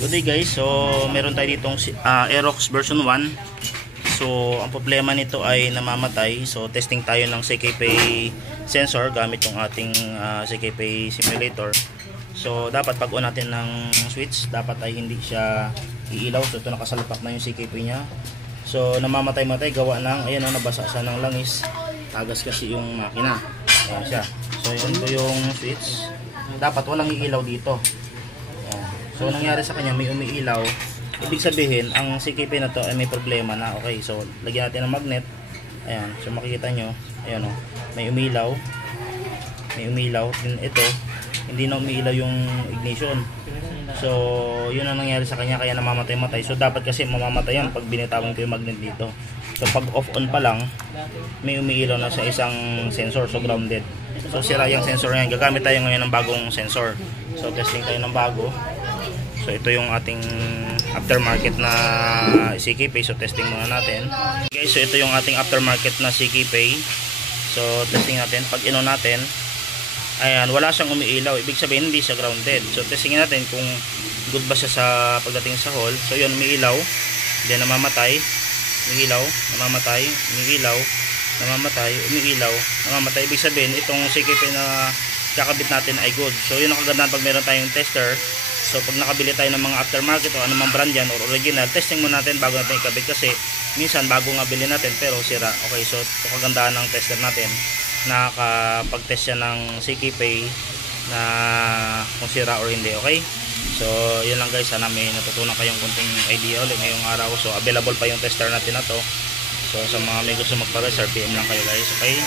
Good day guys, so meron tayo ditong Aerox version 1. So ang problema nito ay namamatay. So testing tayo ng CKP sensor gamit yung ating CKP simulator. So dapat pag on natin ng switch, dapat ay hindi siya iilaw. So ito nakasalapak na yung CKP nya. So namamatay-matay gawa ng, ayan o, nabasa siya ng langis. Tagas kasi yung makina. Ayan siya. So yun po yung switch. Dapat walang iilaw dito. So nangyari sa kanya, may umiilaw. Ibig sabihin, ang CKP na to ay may problema na. Okay, so lagyan natin ng magnet. Ayan, so makikita nyo, ayan o, may umiilaw. May umiilaw. Then ito, hindi na umiilaw yung ignition. So yun ang nangyari sa kanya, kaya namamatay-matay. So dapat kasi mamamatay yan pag binitawan ko yung magnet dito. So pag off-on pa lang, may umiilaw na sa isang sensor, so grounded. So sira yung sensor yan. Gagamit tayo ngayon ng bagong sensor. So testing tayo ng bago. So ito yung ating aftermarket na CKP. So testing muna natin. Okay, so ito yung ating aftermarket na CKP. So testing natin. Pag ino natin, ayan, wala siyang umiilaw. Ibig sabihin hindi siya grounded. So testing natin kung good ba siya sa pagdating sa hall. So yun, umiilaw. Then namamatay. Umiilaw, namamatay. Umiilaw, namamatay. Umiilaw, namamatay. Ibig sabihin itong CKP na kakabit natin ay good. So yun ang kagandahan pag meron tayong tester. So pag nakabili tayo ng mga aftermarket o anumang brand yan or original, testing muna natin bago natin ikabit kasi minsan bago nga bilhin natin pero sira. Okay, so ito kagandahan ng tester natin. Nakakapag-test siya ng CKP na kung sira or hindi. Okay, so yun lang guys, sana may natutunan kayong kunting idea ulit ngayong araw. So available pa yung tester natin na to. So sa mga may gusto magpa-reserve, PM lang kayo guys. Okay.